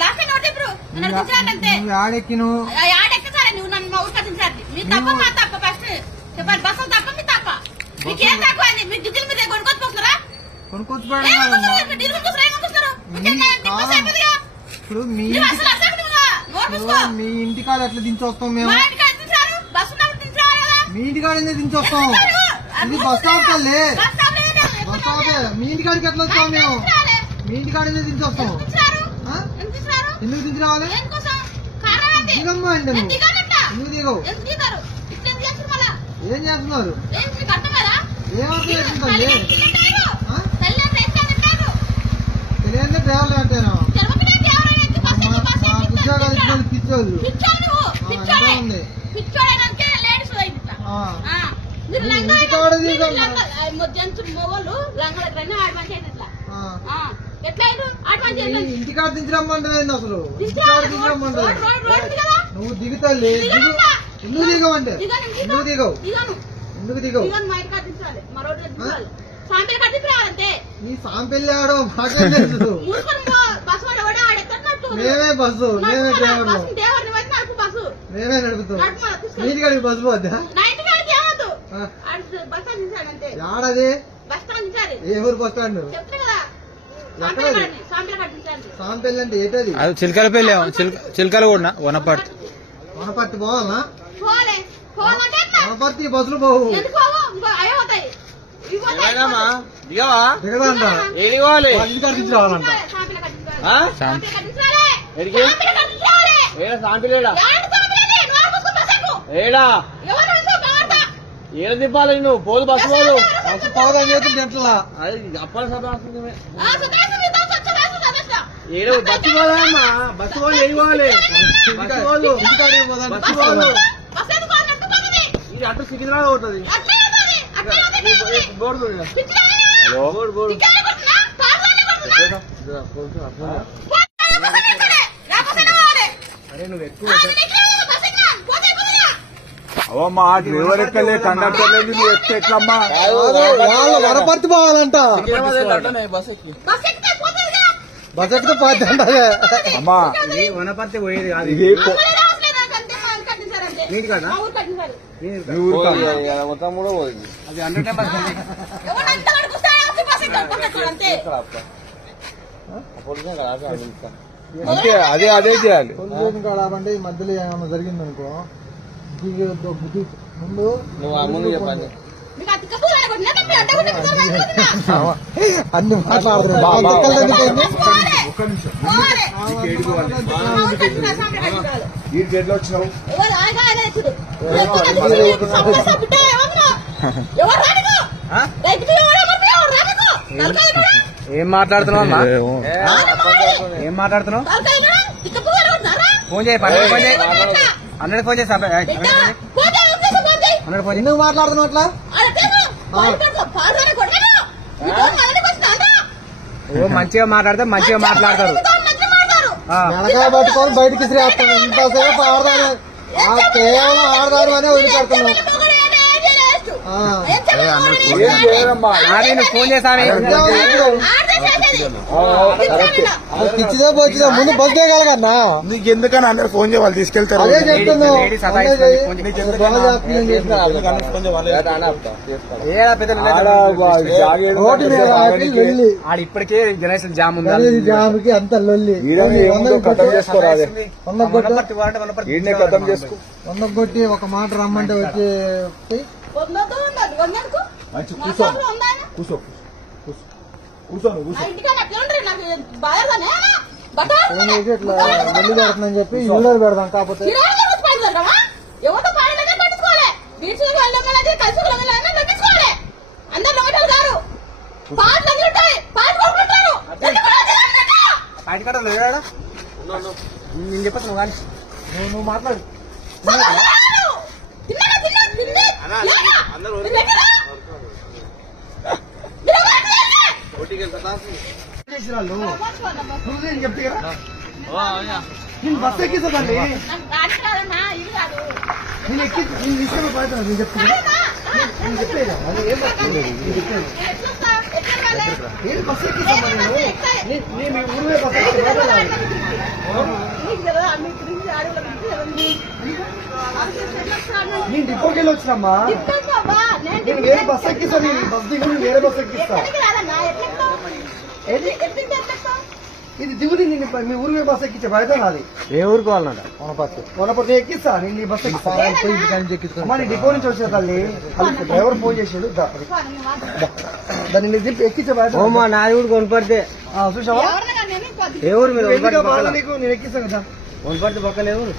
Last note ఇప్పుడు నడిపించాలంటే ఆడెక్కి నువ్వు ఆడెక్కసారి నువ్వు నన్ను మా ఊరు కట్టించాలి మీ తప్ప మా తప్ప ఫస్ట్ చెప్పండి బస్సులు తప్ప మీ తప్ప మీకేం తక్కువ అండి మీ గిద్దెల మీద కొనుక్కొచ్చుకొస్తారా ఇప్పుడు మీ ఇంటికాడ ఎట్లా దించొస్తాం మేము మీ ఇంటికాడ ఎందుకు దించొస్తాం ఇది బస్ స్టాప్ కల్లే బస్ స్టాప్ మీ ఇంటికాడికి ఎట్లా వస్తాం మేము మీ ఇంటికాడ ఎందుకు దించొస్తాం ఎందుకు దించి రావాలి దిగమ్మా అంటే నువ్వు ఎందుకు దిగవు ఏం చేస్తున్నారు ఏమవుతుంది తెలియదు డ్రైవర్లు అంటేనా ఉద్యోగాలు ఇచ్చిన పిచ్చోళ్ళు ఉంది ఇంటికాడ దించరమ్మంటే అసలు ఇంటికాడ దించరమ్మంటే నువ్వు దిగుతాలి ఎందుకు దిగవంటే ఎందుకు దిగవు ఎందుకు దిగవు నీ సాంపెల్లి ఆడో మాట్లాడలేదు మేమే బస్సు మేమే డ్రైవర్లు మేమే నడుపుతాం నీటికాడికి బస్సు పోద్దా ఆడది ఏ ఊరు బస్ స్టాండ్ సాంపెల్లి అంటే ఏంటది చిలకలపల్లి చిలకల కూడా వనపర్తి వనపర్తి పోవాలనా వనపర్తి బస్సులు పోవు దిగదంట ఇంటికాడ నుంచి రావాలంట ఏడా ఏడ దింపాలి నువ్వు పోదు బస్సు పోదు బస్సు పోదని చెప్పి తింటలా అప్పల సభ ఏడ బస్సు పోదమ్మా బస్సు పోదు ఏది పోవాలి బస్సు పోదు ఇంటికాడికి పోదాం బస్సు పోదు ఇది అటు సికింద్రాబాద్ పోతుంది బోర్డు బోర్డు బోర్డు అరే నువ్వు ఎక్కువ అవమ్మా డ్రైవర్ ఎక్కలే కండక్టర్ లేదు నువ్వు ఎక్కి ఎట్లమ్మా వాళ్ళు వనపర్తి పోవాలంట బస్ ఎక్కితే పోతే అమ్మా వనపర్తి పోయేది కాదు మొత్తం కూడా పోయింది అది 100% అంతే అదే అదే చేయాలి కాడాలంటే ఈ మధ్యలో ఏమన్నా జరిగిందనుకో ముందు నువ్వు చెప్పండి అన్ని మాట్లాడుతున్నావు వచ్చినావు ఏం మాట్లాడుతున్నావు అమ్మా ఏం మాట్లాడుతున్నావు ఫోన్ చేయి ఫోన్ చేయి 100 ఫోన్ చేసి 100 ఫోన్ ఎందుకు మాట్లాడుతున్నావు అట్లా మంచిగా మాట్లాడితే మంచిగా మాట్లాడతారు వెనకాల పట్టుకొని బయటికి శ్రేస్తాను ఇంతసేపు ఆడదాను కేవలం ఆడదాను అనే వదిలిపెడుతున్నావు ఫోన్ చేశాను పిచ్చిదే పోచ్చిదా ముందు బస్ దిగలగన్నా నీకు ఎందుకని అందరు ఫోన్ చేయాలి తీసుకెళ్తారు అదే చెప్తున్నావు ఇప్పటికే జనరేషన్ జామ్ ఉంది జామ్కి అంత లొల్లి కొట్టి ఒక మాట రమ్మంటే వచ్చి కూర్చో కూర్చో కూర్చోను ఇట్లా వెళ్ళి పెడుతుందని చెప్పి ఇళ్ళలో పెడదాం కాకపోతే నేను చెప్పచ్చు నువ్వు కానీ నువ్వు మాట్లాడు చెప్తే నేను బస్ ఎక్కిస్తుందండి నేను ఎక్కి నేను తీసుకుని పడుతున్నా నేను చెప్తున్నా నేను చెప్పేదా అది ఏం బస్ ఎక్కిస్తాను నేను మీ ఊరే బస్ ఎక్కి నేను డిపోకి వెళ్ళి వచ్చినమ్మా. నేను వేరే బస్ ఎక్కిస్తాను. బస్ దిగు, వేరే బస్ ఎక్కిస్తా. ఇది దిగుడి నేను మీ ఊరికి బస్ ఎక్కించే బయట నాది. ఏ ఊరికి వాళ్ళంట? వనపర్తి ఎక్కిస్తా. నేను ఈ బస్ ఎక్కిస్తా. మరి డిపో నుంచి వచ్చిన తల్లి డ్రైవర్ ఫోన్ చేసాడు. దాన్ని ఎక్కించే బయట నాది కూడా కొనపడితే చూసావా? ఏ ఊరు మీరు నీకు నేను ఎక్కిస్తాను కదా. కొనపడితే పక్కన ఏ ఊరు?